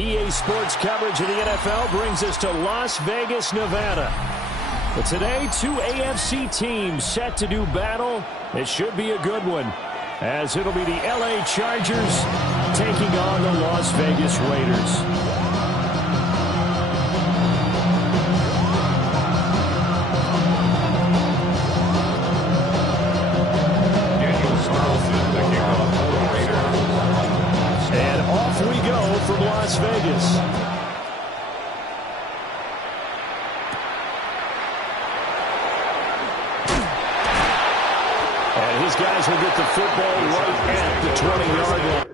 EA Sports coverage of the NFL brings us to Las Vegas, Nevada. But today, two AFC teams set to do battle. It should be a good one, as it'll be the LA Chargers taking on the Las Vegas Raiders. From Las Vegas. And his guys will get the football right at the 20-yard line.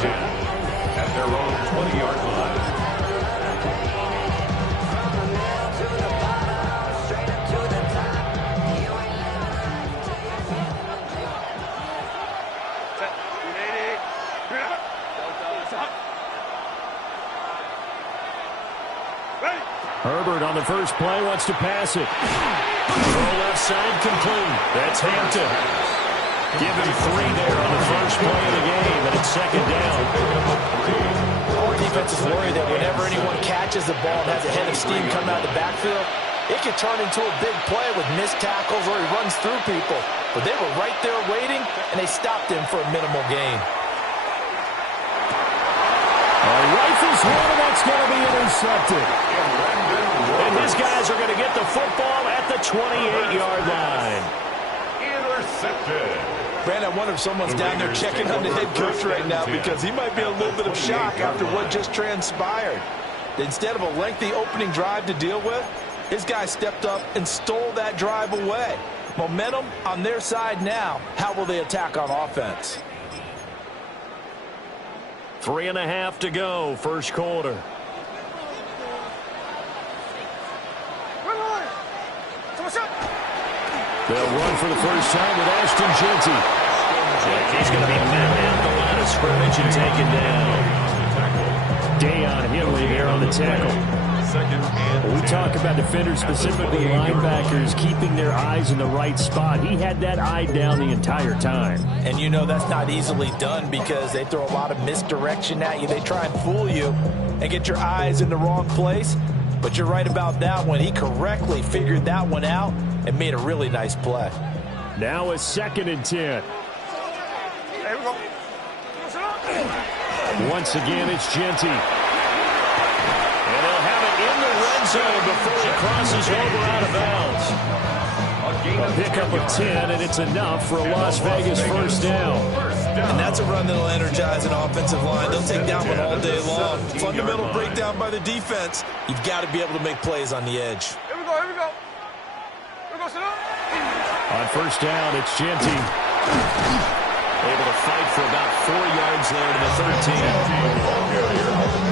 At their own 20-yard line. Herbert on the first play wants to pass it. Throw left side complete. That's Hampton. Give him 3 there on the first play of the game, and it's second down. Our defense is worried that whenever anyone catches the ball and has a head of steam coming out of the backfield, it can turn into a big play with missed tackles or he runs through people. But they were right there waiting, and they stopped him for a minimal gain. Rifles one, and that's going to be intercepted. And his guys are going to get the football at the 28-yard line. Intercepted. Brandon, I wonder if someone's down there checking on the head coach right now because he might be a little bit of shock after what just transpired. Instead of a lengthy opening drive to deal with, his guy stepped up and stole that drive away. Momentum on their side now. How will they attack on offense? 3.5 to go, first quarter. They'll run for the first time with Ashton Jeanty. He's going to be met at the line of scrimmage and taken down. Dayon Henley there on the tackle. When we talk about defenders, specifically linebackers, keeping their eyes in the right spot. He had that eye down the entire time. And you know that's not easily done because they throw a lot of misdirection at you. They try and fool you and get your eyes in the wrong place. But you're right about that one. He correctly figured that one out and made a really nice play. Now a 2nd and 10. Once again, it's Jeanty. And they'll have it in the red zone before it crosses over out of bounds. A pickup of 10, and it's enough for a Las Vegas first down. And that's a run that'll energize an offensive line. They'll take that one all day long. Fundamental breakdown by the defense. You've got to be able to make plays on the edge. Here we go, here we go. Here we go, sit up. On first down, it's Jeanty. Able to fight for about 4 yards there to the 13.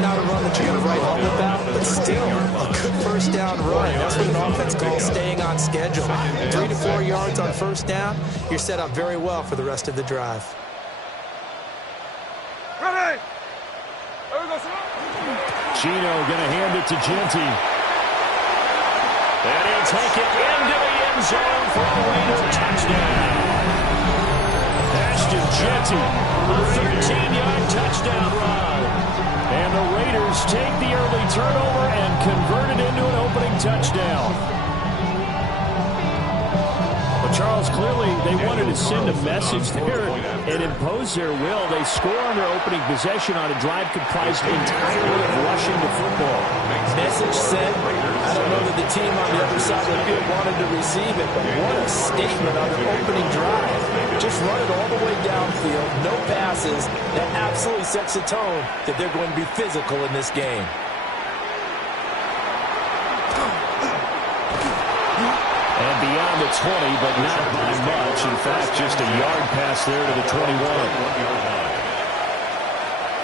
Not a run that you're going to write home about, but still a good first down run. That's what an offense calls staying on schedule. 3 to 4 yards on first down, you're set up very well for the rest of the drive. Ready. Here we go, sit up. Chino going to hand it to Jeanty. And he'll take it into the end zone for a Raider touchdown. Ashton Jeanty, a 13-yard touchdown run. And the Raiders take the early turnover and convert it into an opening touchdown. But Charles, clearly clearly they wanted to send a message there and impose their will. They score on their opening possession on a drive comprised entirely of rushing the football. Message sent. I don't know that the team on the other side of the field wanted to receive it, but what a statement on their opening drive. Just run it all the way downfield, no passes. That absolutely sets the tone that they're going to be physical in this game. And beyond the 20, but not by much. In fact, just a yard pass there to the 21.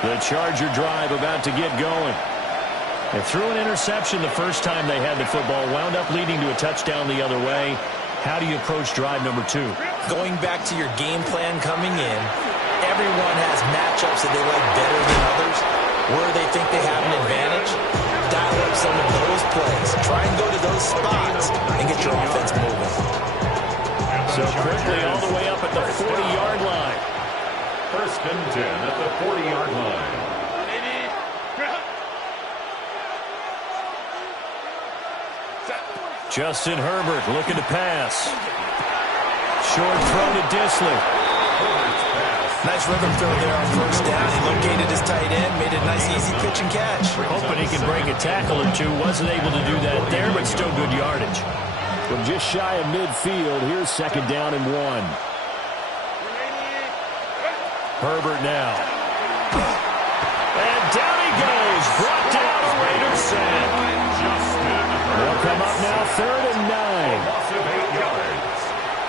The Charger drive about to get going. They threw an interception the first time they had the football, wound up leading to a touchdown the other way. How do you approach drive number 2? Going back to your game plan coming in, everyone has matchups that they like better than others. Where they think they have an advantage, dial up some of those plays. Try and go to those spots and get your offense moving. So quickly all the way up at the 40-yard line. 1st and 10 at the 40-yard line. Justin Herbert looking to pass. Short throw to Disley. Nice rhythm throw there on 1st down. He located his tight end, made a nice easy pitch and catch. Hoping he can break a tackle or two. Wasn't able to do that there, but still good yardage. From just shy of midfield, here's 2nd down and 1. Herbert now. And down he goes. Brought down a Raiders sack. They'll come up now 3rd and 9. Loss of 8 yards.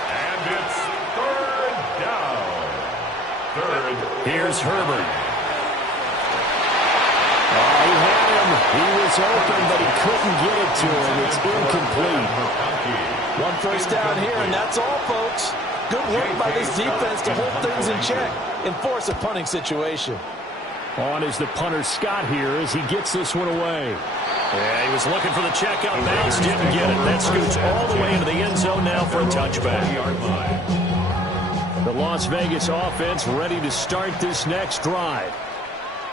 And it's 3rd down. 3rd. Here's Herbert. Oh, he had him. He was open, but he couldn't get it to him. It's incomplete. 1 first down here, and that's all, folks. Good work by this defense to hold things in check and force a punting situation. On is the punter Scott here as he gets this one away. Yeah, he was looking for the check up bounce, didn't get it. That scoots all the way into the end zone now for a touchback. The Las Vegas offense ready to start this next drive.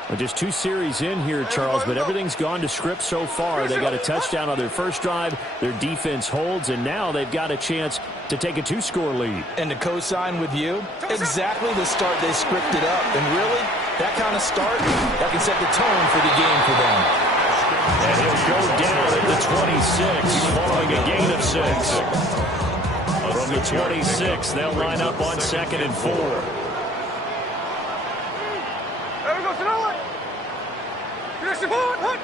Well, just 2 series in here, Charles, but everything's gone to script so far. They got a touchdown on their first drive. Their defense holds, and now they've got a chance to take a 2-score lead. And to co-sign with you, exactly the start they scripted up. And really, that kind of start, that can set the tone for the game for them. And he'll go down at the 26, following a gain of 6. From the 26, they'll line up on 2nd and 4. There we go, Sinaloa. Finish the ball, hunt.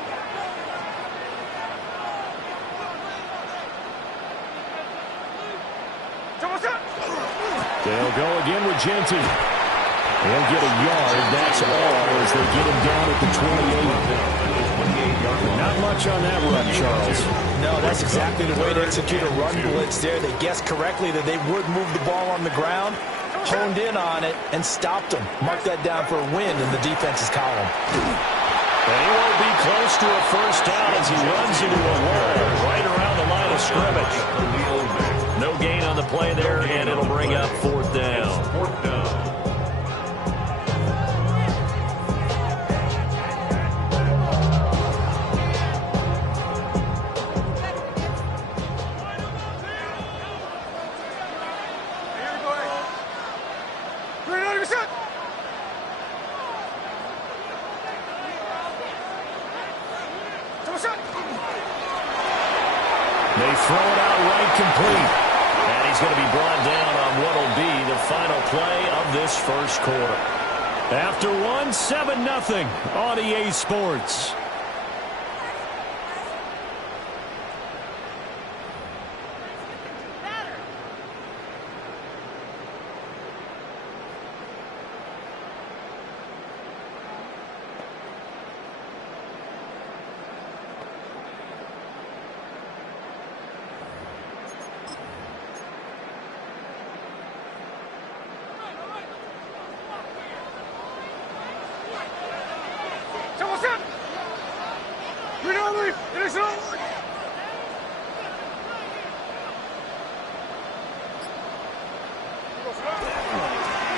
They'll go again with Genty. He'll get a yard, that's all, as they get him down at the 28. Not much on that run, Charles. No, that's exactly the way to execute a run blitz there. They guessed correctly that they would move the ball on the ground, honed in on it, and stopped them. Mark that down for a win in the defense's column. And he won't be close to a first down as he runs into a wall right around the line of scrimmage. No gain on the play there, and it'll bring up 4th down. 4th down. They throw it out right complete. And he's going to be brought down on what will be the final play of this first quarter. After 7-0 on EA Sports.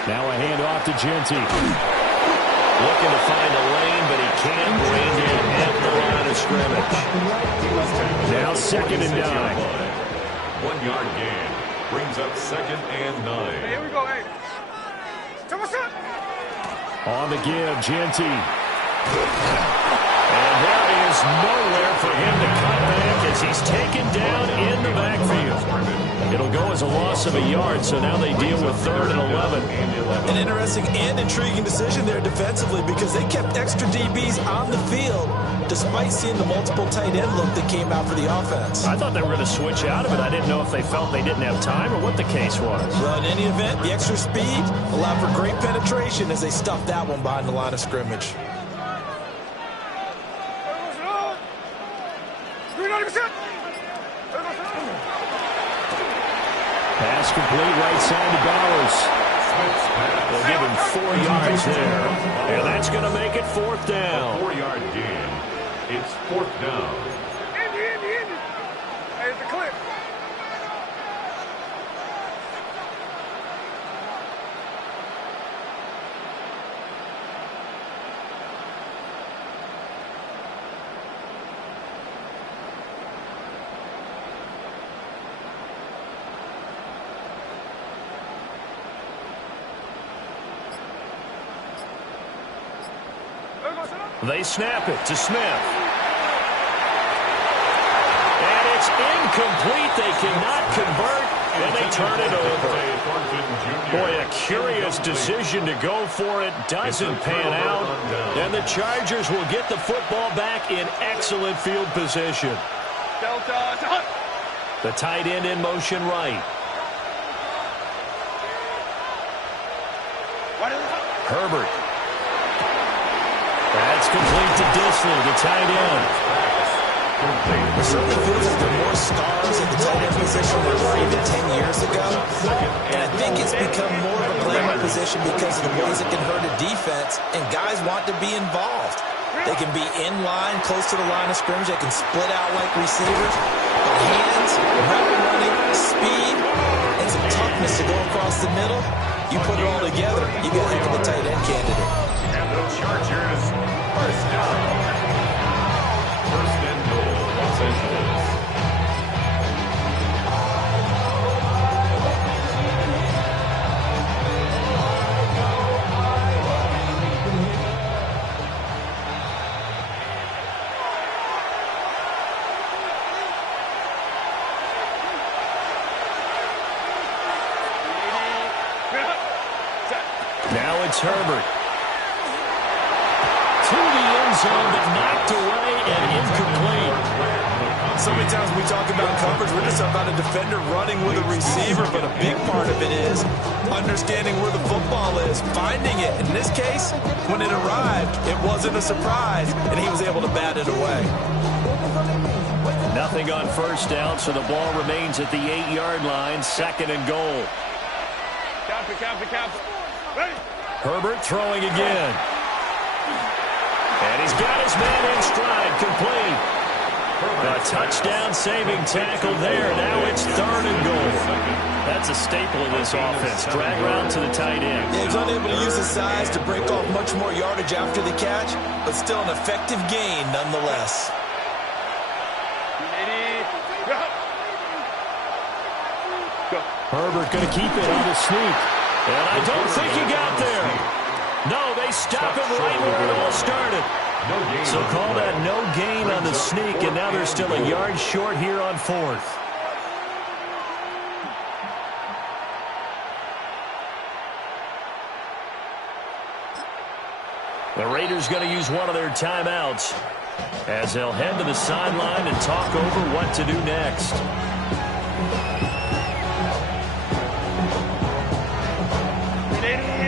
Now a handoff to Genty. Looking to find a lane, but he can't bring it at the line of scrimmage. Now 2nd and 9. 1 yard gain. brings up 2nd and 9. Hey, here we go, hey. Come on, son. On the give, Genty. And there is nowhere for him to cut back as he's taken down in the backfield. It'll go as a loss of a yard, so now they deal with 3rd and 11. An interesting and intriguing decision there defensively because they kept extra DBs on the field despite seeing the multiple tight end look that came out for the offense. I thought they were going to switch out of it. I didn't know if they felt they didn't have time or what the case was. Well, in any event, the extra speed allowed for great penetration as they stuffed that one behind the line of scrimmage. Pass complete right side to Bowers. They'll give him 4 yards there. And that's going to make it 4th down. 4-yard gain. It's 4th down. Indy. Hey, it's a clip. They snap it to Smith. And it's incomplete. They cannot convert, and they turn it over. Boy, a curious decision to go for it. Doesn't pan out. And the Chargers will get the football back in excellent field position. The tight end in motion right. Herbert. That's complete to Disley, the tight end. It certainly feels like there are more stars at the tight end position than there were even 10 years ago. And I think it's become more of a glamour position because of the ways it can hurt a defense, and guys want to be involved. They can be in line, close to the line of scrimmage. They can split out like receivers. But hands, route running, speed, and some toughness to go across the middle, you put it all together, you get a heck of a tight end candidate. And the Chargers, 1st down. 1st and goal, Los Angeles. Now it's Herbert. To the end zone, but knocked away and incomplete. So many times when we talk about coverage, we're just about a defender running with a receiver, but a big part of it is understanding where the football is, finding it. In this case, when it arrived, it wasn't a surprise, and he was able to bat it away. Nothing on 1st down, so the ball remains at the 8-yard line, 2nd and goal. Count. Ready? Herbert throwing again. And he's got his man in stride, complete. A touchdown-saving tackle there. Now it's 3rd and goal. That's a staple of this offense. Drag route to the tight end. Yeah, he was unable to use his size to break off much more yardage after the catch, but still an effective gain nonetheless. Herbert going to keep it on the sneak. And I don't think he got there. No, they stop him right where it all started. So call that no gain on the sneak, and now they're still a yard short here on 4th. The Raiders going to use one of their timeouts as they'll head to the sideline and talk over what to do next.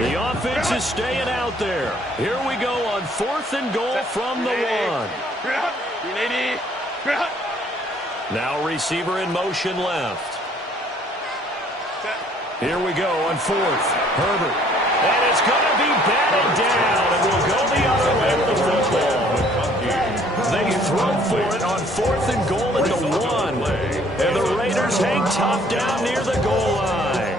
The offense is staying out there. Here we go on 4th and goal from the 1. Now receiver in motion left. Here we go on 4th. Herbert. And it's going to be batted down, and we'll go the other way with the football. They throw for it on 4th and goal at the 1. And the Raiders hang tough down near the goal line.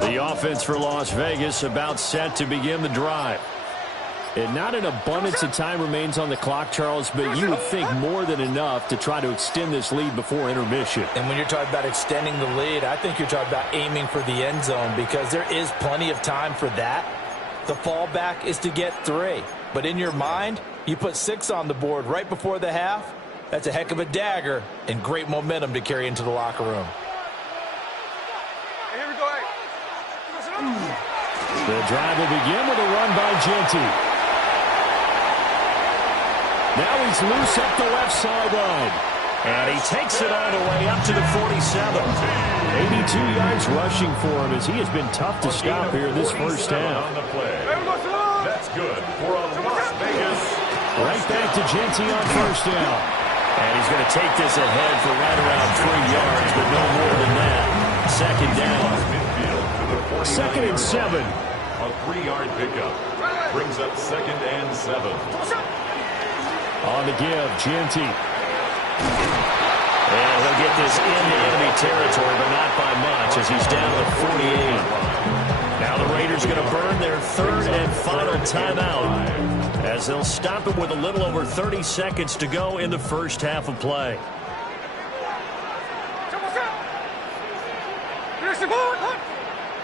The offense for Las Vegas about set to begin the drive. And not an abundance of time remains on the clock, Charles, but you would think more than enough to try to extend this lead before intermission. And when you're talking about extending the lead, I think you're talking about aiming for the end zone because there is plenty of time for that. The fallback is to get 3. But in your mind, you put 6 on the board right before the half. That's a heck of a dagger and great momentum to carry into the locker room. Here we go, The drive will begin with a run by Genty. Now he's loose up the left sideline. And he takes it all the way up to the 47. 82 yards rushing for him as he has been tough to stop here this first half. That's good for a Las Vegas. Right back to Genty on first down. And he's going to take this ahead for right around 3 yards, but no more than that. Second down. 2nd and 7. A 3-yard pickup. Brings up 2nd and 7. On the give, Genty. And he'll get this into enemy territory, but not by much as he's down to 48. Now the Raiders going to burn their 3rd and final timeout as they'll stop it with a little over 30 seconds to go in the first half of play.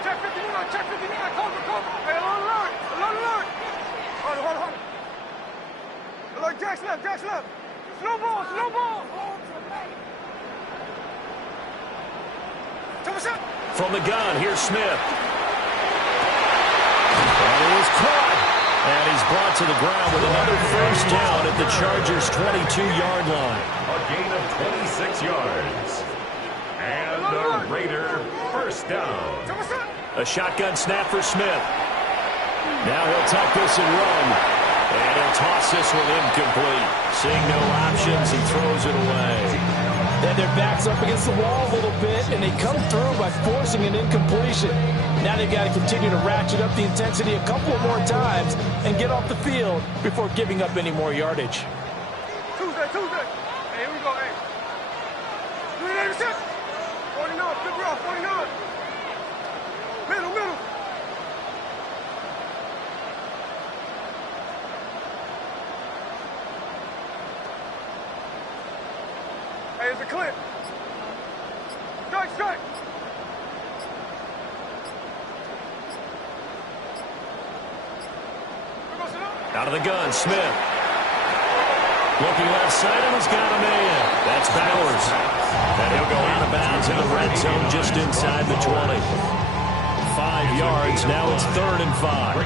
Check 59, check 59, cover. Hey, alert. Hold. Alert, Jack's left. Slow ball. From the gun, here's Smith. And he is caught. And he's brought to the ground with another first down at the Chargers' 22-yard line. A gain of 26 yards. And the Raider first down. A shotgun snap for Smith. Now he'll tuck this and run. And he'll toss this one incomplete. Seeing no options, he throws it away. Then their backs up against the wall a little bit, and they come through by forcing an incompletion. Now they've got to continue to ratchet up the intensity a couple more times and get off the field before giving up any more yardage. Tuesday. Hey, here we go, hey. 386. 49, flip it off, 49. Middle. Hey, it's a clip. Strike. Out of the gun, Smith. Looking left side, and he's got a man. That's Bowers. And he'll go out of bounds in the red zone just inside the 20. 5 yards, now it's 3rd and 5.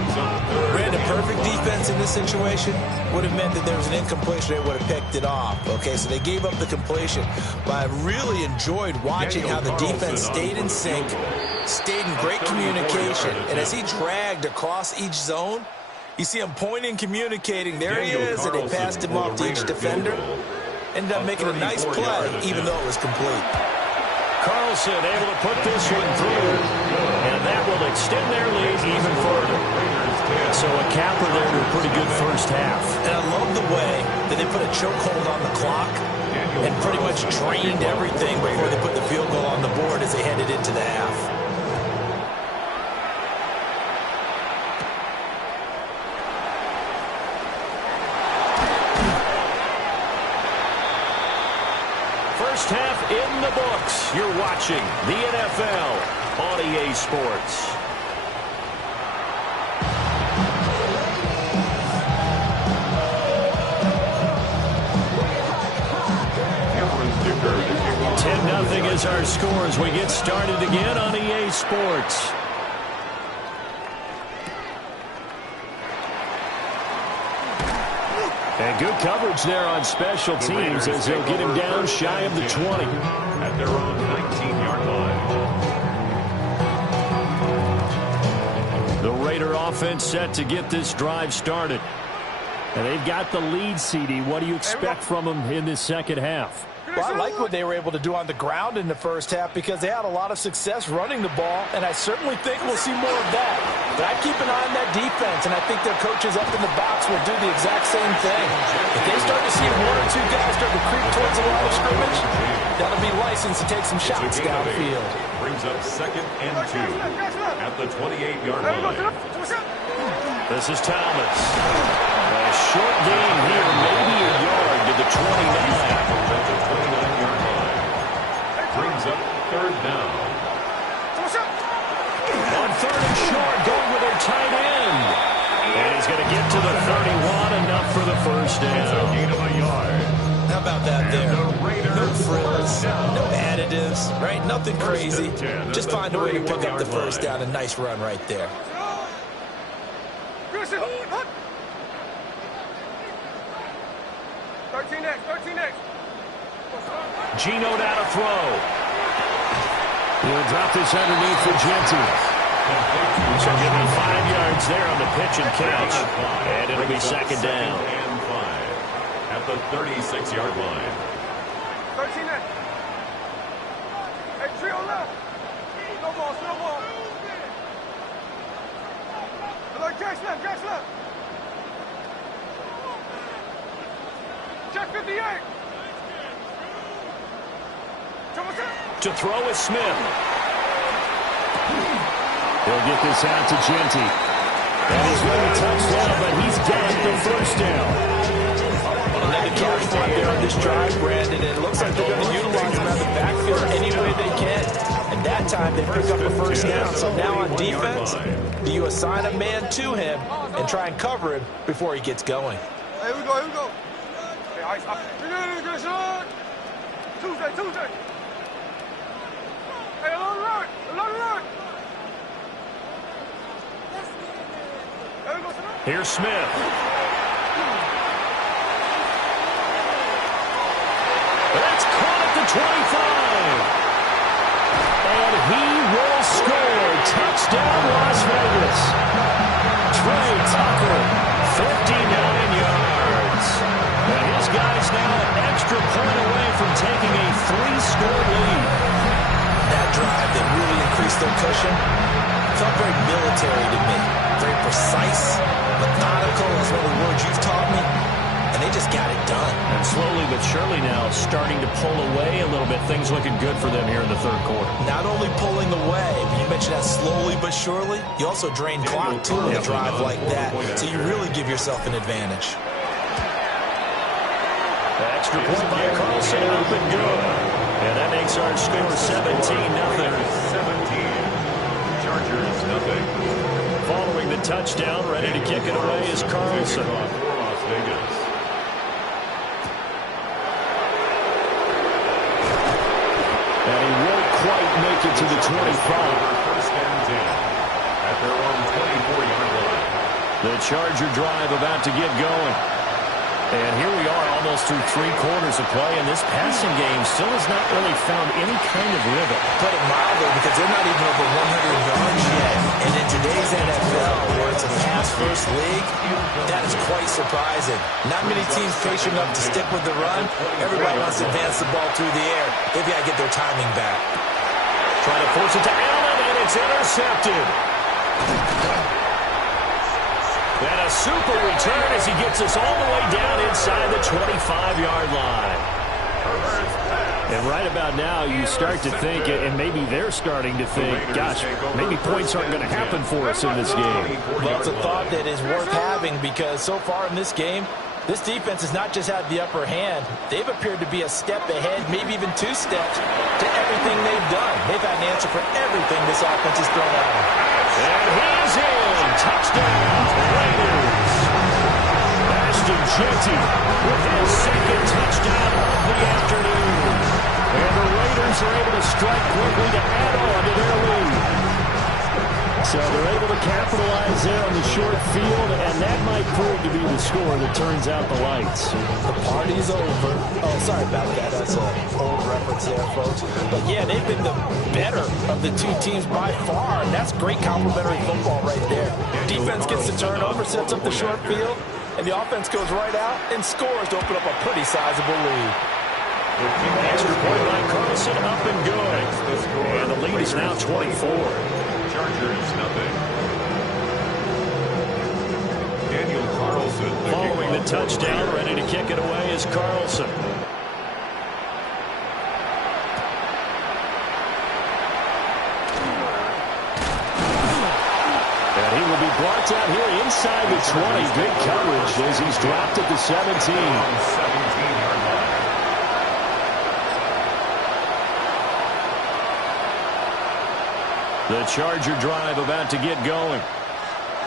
Brandon, perfect defense in this situation would have meant that there was an incompletion. They would have picked it off. Okay, so they gave up the completion. But I really enjoyed watching how the defense stayed in sync, stayed in great communication. And as he dragged across each zone, you see him pointing, communicating. There he is, and they passed him off to each defender. Ended up making a nice play, even though it was complete. Carlson able to put this one through, and that will extend their lead even further. So a capper there to a pretty good first half. And I love the way that they put a chokehold on the clock and pretty much drained everything before they put the field goal on the board as they headed into the half. First half in the books. You're watching the NFL on EA Sports. Nothing is our score as we get started again on EA Sports. And good coverage there on special teams as they'll get him down shy of the 20. At their own 19-yard line. The Raider offense set to get this drive started. And they've got the lead, CD. What do you expect from them in this second half? Well, I like what they were able to do on the ground in the first half because they had a lot of success running the ball, and I certainly think we'll see more of that. But I keep an eye on that defense, and I think their coaches up in the box will do the exact same thing. If they start to see one or two guys start to creep towards the line of scrimmage, that'll be licensed to take some shots downfield. Brings up 2nd and 2 at the 28-yard line. This is Thomas. A short gain here, maybe a yard to the 29. At the 29-yard line. Brings up 3rd down. On 3rd and short, going with their tight end. And he's going to get to the 31, enough for the first down. Gain of a yard. How about that there? No frills, no additives, right? Nothing crazy. Just find a way to pick up the first down. A nice run right there. 13X. Gino down to throw. He'll drop this underneath for Genty. So give him 5 yards there on the pitch and catch. And it'll be 2nd down. And 5 at the 36-yard line. 13X. Hey, 3 on left. No ball. Like Jack's left. Jack 58. To throw is Smith. He'll get this out to Genty. And he's going to touchdown, but he's got the first down. Another carry for him there on this drive, Brandon. And it looks like they're going to utilize him out of the backfield any way they can. And that time they pick up a first down. So now on defense, do you assign a man to him and try and cover him before he gets going? Here we go. Hey, ice up. Good shot. Tuesday. Hey, along the line. Here's Smith. That's caught at the 25. And he will score. Touchdown, Las Vegas. Trey Tucker, 59 yards. And his guy's now an extra point away from taking a 3-score lead. That drive that really increased their cushion felt very military to me. Very precise, methodical, is one of the words you've taught me. And they just got it done. And slowly but surely now starting to pull away a little bit. Things looking good for them here in the 3rd quarter. Not only pulling away, but you mentioned that slowly but surely. You also drain clock, too, in a drive like that. So you really give yourself an advantage. Extra point by Carlson, up and good. And that makes our score 17-0. 17. Chargers, nothing. Following the touchdown, ready to kick it away is Carlson. Las Vegas. And he won't quite make it to the 25. First and 10 at their own 24-yard line. The Charger drive about to get going. And here we are almost through 3 quarters of play, and this passing game still has not really found any kind of rhythm. Put it mildly, because they're not even over 100 yards yet. And in today's NFL, where it's a pass-first league, that is quite surprising. Not many teams patient enough to stick with the run. Everybody wants to advance the ball through the air. They've got to get their timing back. Trying to force it to Allen, and it's intercepted. And a super return as he gets us all the way down inside the 25-yard line. And right about now, you start to think, and maybe they're starting to think, gosh, maybe points aren't going to happen for us in this game. Well, it's a thought that is worth having because so far in this game, this defense has not just had the upper hand. They've appeared to be a step ahead, maybe even 2 steps, to everything they've done. They've had an answer for everything this offense has thrown at them. And he's in. Touchdown, Raiders. Ashton Genty with his 2nd touchdown of the afternoon. And the Raiders are able to strike quickly to add on to their lead. So they're able to capitalize there on the short field, and that might prove to be the score that turns out the lights. The party's over. Oh, sorry about that. That's an old reference there, folks. But, yeah, they've been the better of the 2 teams by far, and that's great complementary football right there. Defense gets the turnover, sets up the short field, and the offense goes right out and scores to open up a pretty sizable lead. Extra point by Carlson, up and good. And the lead is now 24. Chargers, nothing. Following the touchdown, ready to kick it away is Carlson. And he will be blocked out here inside the 20. Good coverage as he's dropped at the 17. 17-yard line. The Charger drive about to get going.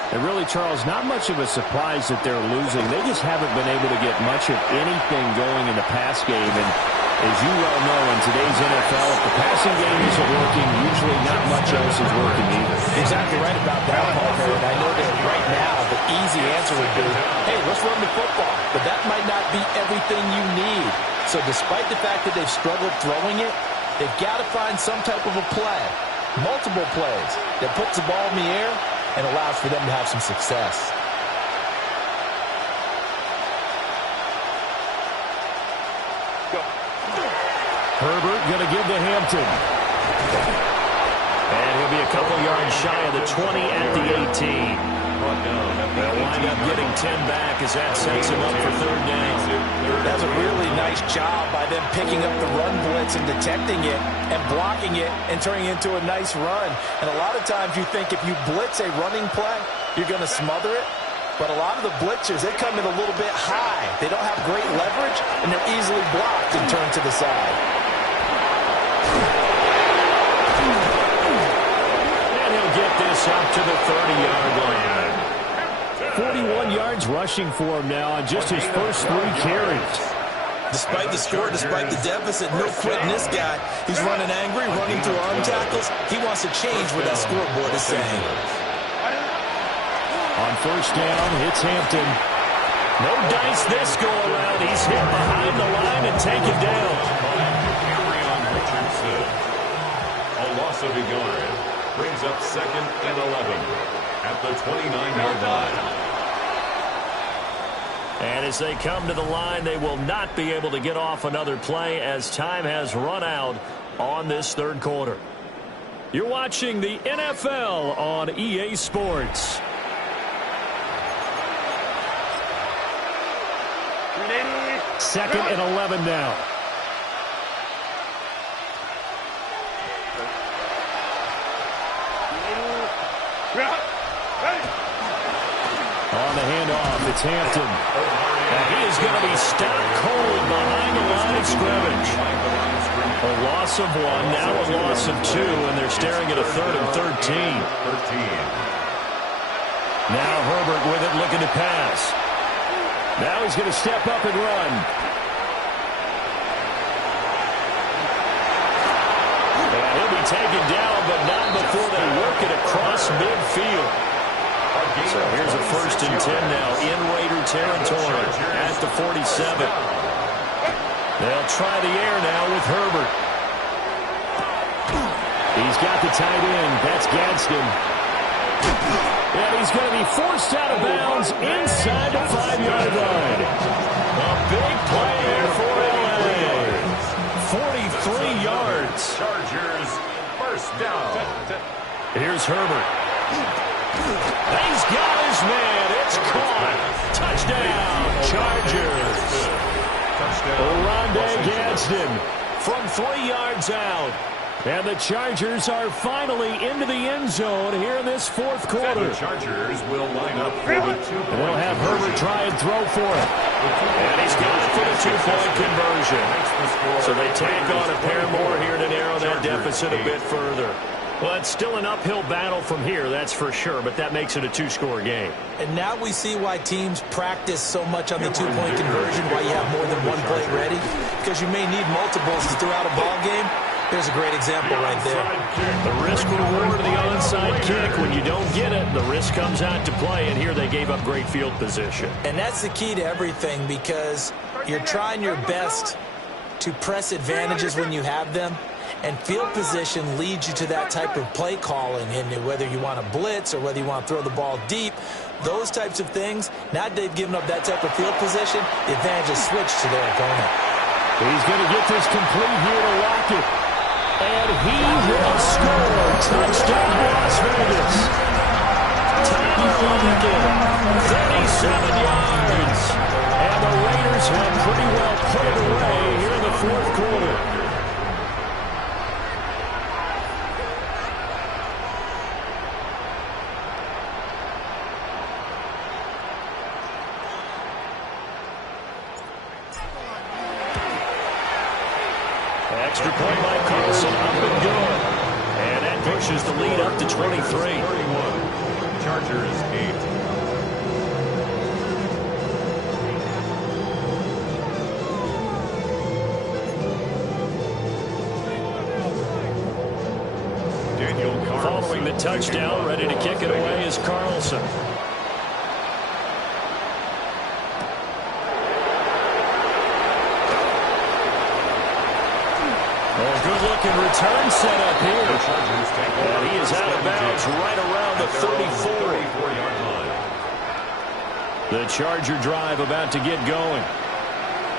And really, Charles, not much of a surprise that they're losing. They just haven't been able to get much of anything going in the pass game. And as you well know, in today's NFL, if the passing game isn't working, usually not much else is working either. Exactly right about that, Parker. And I know that right now the easy answer would be, hey, let's run the football. But that might not be everything you need. So despite the fact that they've struggled throwing it, they've got to find some type of a play, multiple plays, that puts the ball in the air and allows for them to have some success. Herbert going to give to Hampton. And he'll be a couple yards shy of the 20 at the 18. They'll wind up getting 10 back as that sets him up for third down. That's a really nice job by them picking up the run blitz and detecting it and blocking it and turning it into a nice run. And a lot of times you think if you blitz a running play, you're going to smother it. But a lot of the blitzers, they come in a little bit high. They don't have great leverage, and they're easily blocked and turned to the side. And he'll get this up to the 30-yard line. 41 yards rushing for him now on just his first 3 carries. Despite the score, despite the deficit, no quitting this guy. He's running angry, running through arm tackles. He wants to change what that scoreboard is saying. On first down, it's Hampton. No dice this go-around. He's hit behind the line and taken down. Richardson. A loss of a yard. Brings up 2nd and 11 at the 29-yard line. And as they come to the line, they will not be able to get off another play as time has run out on this third quarter. You're watching the NFL on EA Sports. Second and 11 now. On the handoff, it's Hampton. And he is going to be stopped cold behind the line of scrimmage. A loss of 1, now a loss of 2, and they're staring at a 3rd and 13. Now Herbert with it, looking to pass. Now he's going to step up and run. And he'll be taken down, but not before they work it across midfield. So here's a 1st and 10 now in Raider territory at the 47. They'll try the air now with Herbert. He's got the tight end. That's Gadsden. And he's going to be forced out of bounds inside the 5-yard line. A big play there for LA. 43 yards. Chargers first down. Here's Herbert. He's got his man. It's caught. Touchdown, Chargers. Oronde Gadsden from 3 yards out. And the Chargers are finally into the end zone here in this 4th quarter. The Chargers will line up for the 2-point. They'll have Herbert try and throw for it. And he's got it for the 2-point conversion. So they tack on a pair more here to narrow that deficit a bit further. Well, it's still an uphill battle from here, that's for sure, but that makes it a 2-score game. And now we see why teams practice so much on the 2-point conversion, why you have more than one play ready, because you may need multiples to throw out a ball game. There's a great example right there. The risk-reward of the onside kick. When you don't get it, the risk comes out to play, and here they gave up great field position. And that's the key to everything, because you're trying your best to press advantages when you have them, and field position leads you to that type of play calling. And whether you want to blitz or whether you want to throw the ball deep, those types of things, now that they've given up that type of field position, the advantage is switched to their opponent. He's going to get this complete here to lock it. And he will score. Touchdown, Las Vegas. Tyler Lockett, 37 yards. And the Raiders have pretty well put it away here in the fourth quarter. Extra point by Carlson, up and good. And that pushes the lead up to 23. 31. Chargers 8. Following the touchdown, ready to kick it away is Carlson. Good-looking return set up here. And he is out of bounds right around the 34-yard line. The Charger drive about to get going.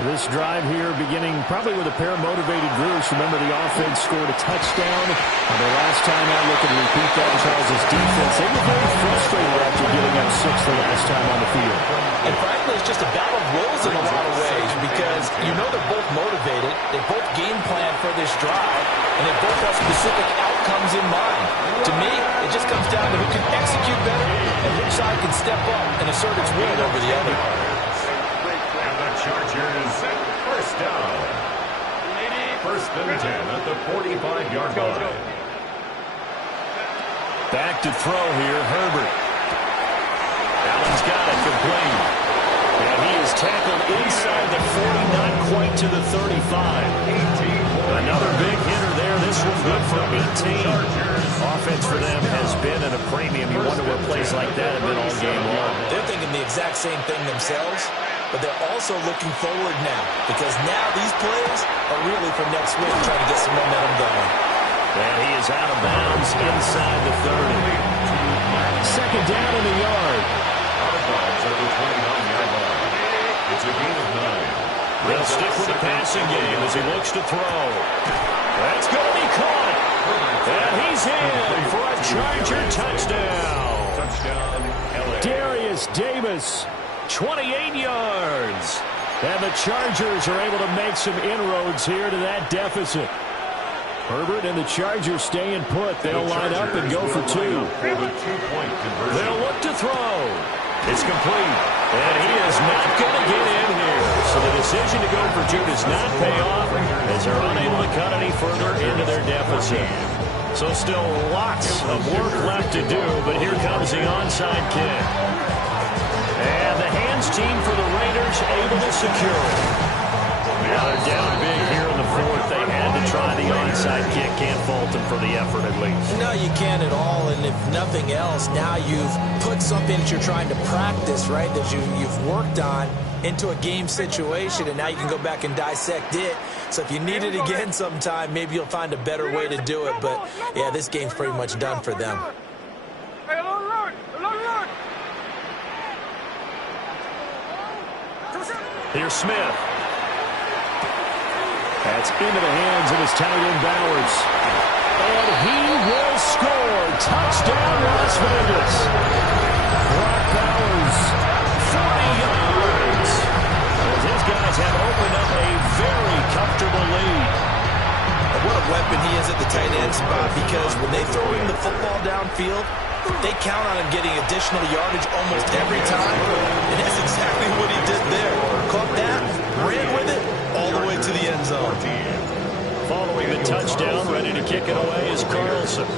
This drive here beginning probably with a pair of motivated groups. Remember, the offense scored a touchdown. And the last time out, looking to repeat that, Charles' defense, they were very frustrated after giving up 6 the last time on the field. And frankly, it's just a battle of wills in a lot of ways because you know they're both motivated. They both game plan for this drive, and they both have specific outcomes in mind. To me, it just comes down to who can execute better and which side can step up and assert its will over the other. And the Chargers, first down. First and 10 at the 45-yard line. Back to throw here, Herbert. Allen's got it, complete. And he is tackled inside the 40, not quite to the 35. Another big hitter there. This one good for 18. Offense for them has been at a premium. You wonder what plays like that have been all game long. They're thinking the exact same thing themselves, but they're also looking forward now because now these plays are really for next week, trying to get some momentum going. And he is out of bounds inside the 30. Second down in the yard. Out of bounds at the 29-yard line. It's a gain of 9. They'll stick with the passing game as he looks to throw. That's going to be caught. And he's in for a Charger touchdown. Touchdown, LA. Darius Davis, 28 yards. And the Chargers are able to make some inroads here to that deficit. Herbert and the Chargers staying put. They'll line up and go for 2. They'll look to throw. It's complete. And he is not going to get in here. So the decision to go for 2 does not pay off as they're unable to cut any further into their deficit. So still lots of work left to do, but here comes the onside kick. And the hands team for the Raiders able to secure it. Now they're down big here in the fourth. They had to try the onside kick. Can't fault them for the effort at least. No, you can't at all. And if nothing else, now you've put something that you're trying to practice, right, that you've worked on into a game situation, and now you can go back and dissect it. So if you need it again sometime, maybe you'll find a better way to do it. But, yeah, this game's pretty much done for them. Here's Smith. That's into the hands of his tight end Bowers. And he will score. Touchdown, Las Vegas. Brock Bowers, 40 yards. As his guys have opened up a very comfortable lead. And what a weapon he is at the tight end spot, because when they throw him the football downfield, they count on him getting additional yardage almost every time. And that's exactly what he did there. Caught that, ran with it, all the way to the end zone. Following the touchdown, ready to kick it away is Carlson.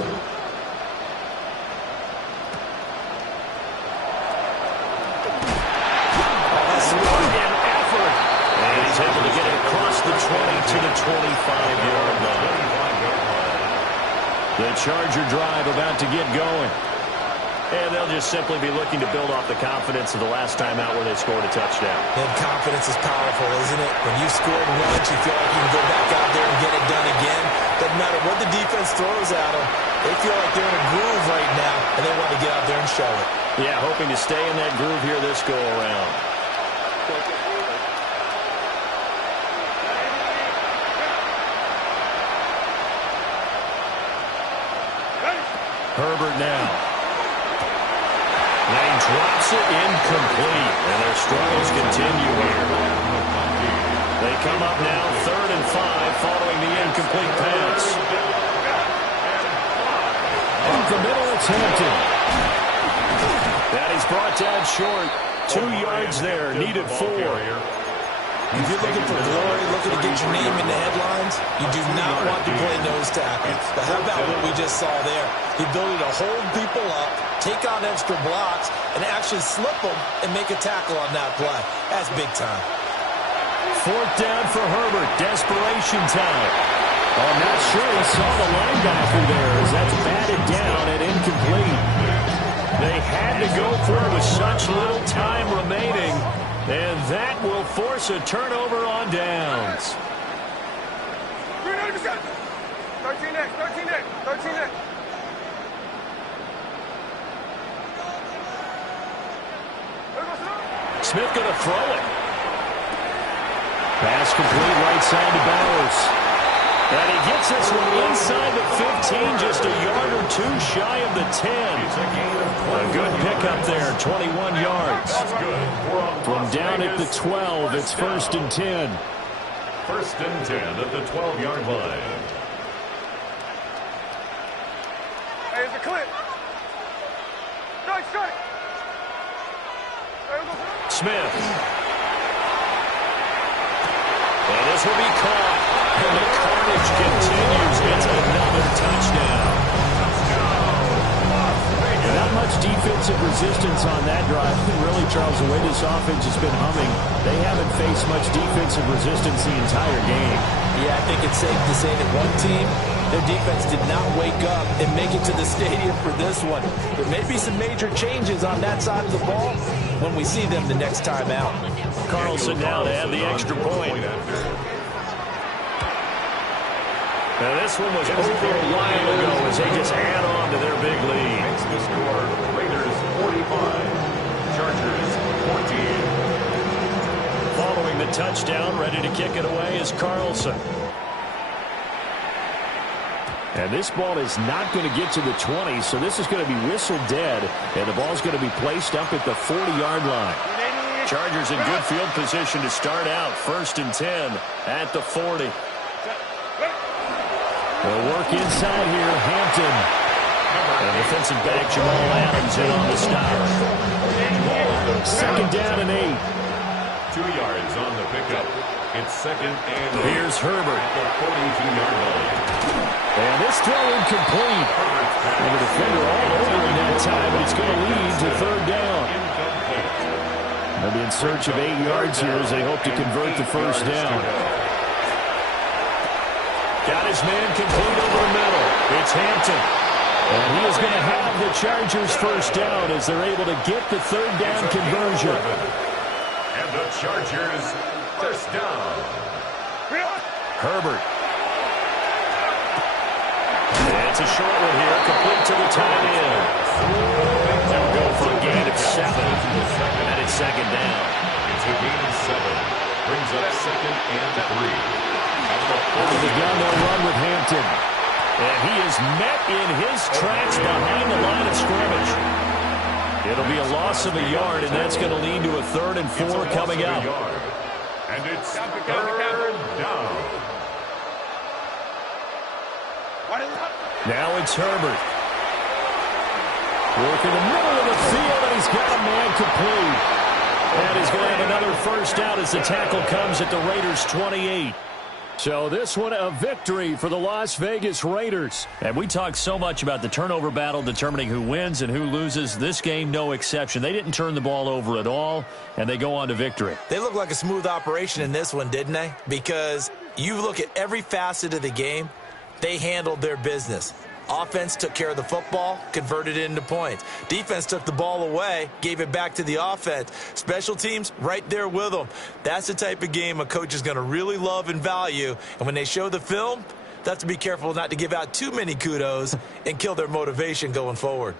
An effort. And he's able to get it across the 20 to the 25-yard line. The Charger drive about to get going. And they'll just simply be looking to build off the confidence of the last time out where they scored a touchdown. And confidence is powerful, isn't it? When you scored once, you feel like you can go back out there and get it done again. Doesn't matter what the defense throws at them. They feel like they're in a groove right now, and they want to get out there and show it. Yeah, hoping to stay in that groove here this go-around. Herbert now. And he drops it incomplete. And their struggles continue here. They come up now 3rd and 5 following the incomplete pass. Up the middle, it's Hampton. That is brought down short. 2 yards there, needed 4. If you're looking for glory, looking to get your name in the headlines, you do not want to play nose tackle. But how about what we just saw there? The ability to hold people up, take on extra blocks, and actually slip them and make a tackle on that play. That's big time. 4th down for Herbert. Desperation time. I'm not sure he saw the linebacker there as that's batted down and incomplete. They had to go for it with such little time remaining. And that will force a turnover on downs. 13X, 13X, 13X. Smith going to throw it. Pass complete right side to Bowers. And he gets this one inside the 15, just a yard or 2 shy of the 10. A good pickup there, 21 yards. From down at the 12, it's 1st and 10. 1st and 10 at the 12-yard line. Hey, it's a clip. Strike. Smith. And this will be caught. And the carnage continues. It's another touchdown. Not much defensive resistance on that drive. Really, Charles, the way this offense has been humming, they haven't faced much defensive resistance the entire game. Yeah, I think it's safe to say that one team, their defense did not wake up and make it to the stadium for this one. There may be some major changes on that side of the ball when we see them the next time out. Carlson now to add the extra point. Now this one was over a while ago as they just add on to their big lead. Makes the score Raiders 45, Chargers 14. Following the touchdown, ready to kick it away is Carlson. And this ball is not going to get to the 20, so this is going to be whistled dead, and the ball's going to be placed up at the 40-yard line. Chargers in good field position to start out, 1st and 10 at the 40. They'll work inside here, Hampton. And defensive back Jamal Adams in on the stop. 2nd down and 8. 2 yards on the pickup. It's 2nd and 8. Here's Herbert. At the 42-yard line. And this throw incomplete. And the defender all over him that time, but it's going to lead to 3rd down. They'll be in search of 8 yards here as they hope to convert the 1st down. Got his man complete over the middle. It's Hampton. And he is going to have the Chargers 1st down as they're able to get the 3rd down conversion. And the Chargers 1st down. Herbert. And it's a short one here, complete to the tight end. They'll go for a gain of 7. And it's 2nd down. It's a gain of 7. Brings up 2nd and 3. Over the gun, they'll run with Hampton. And he is met in his tracks behind the line of scrimmage. It'll be a loss of a yard, and that's going to lead to a 3rd and 4 coming up. And it's 3rd down. Now it's Herbert. Work in the middle of the field, and he's got a man complete. And he's going to have another 1st down as the tackle comes at the Raiders' 28. So this one a victory for the Las Vegas Raiders. And we talked so much about the turnover battle determining who wins and who loses. This game, no exception. They didn't turn the ball over at all, and they go on to victory. They look like a smooth operation in this one, didn't they? Because you look at every facet of the game, they handled their business. Offense took care of the football, converted it into points. Defense took the ball away, gave it back to the offense. Special teams, right there with them. That's the type of game a coach is going to really love and value. And when they show the film, they have to be careful not to give out too many kudos and kill their motivation going forward.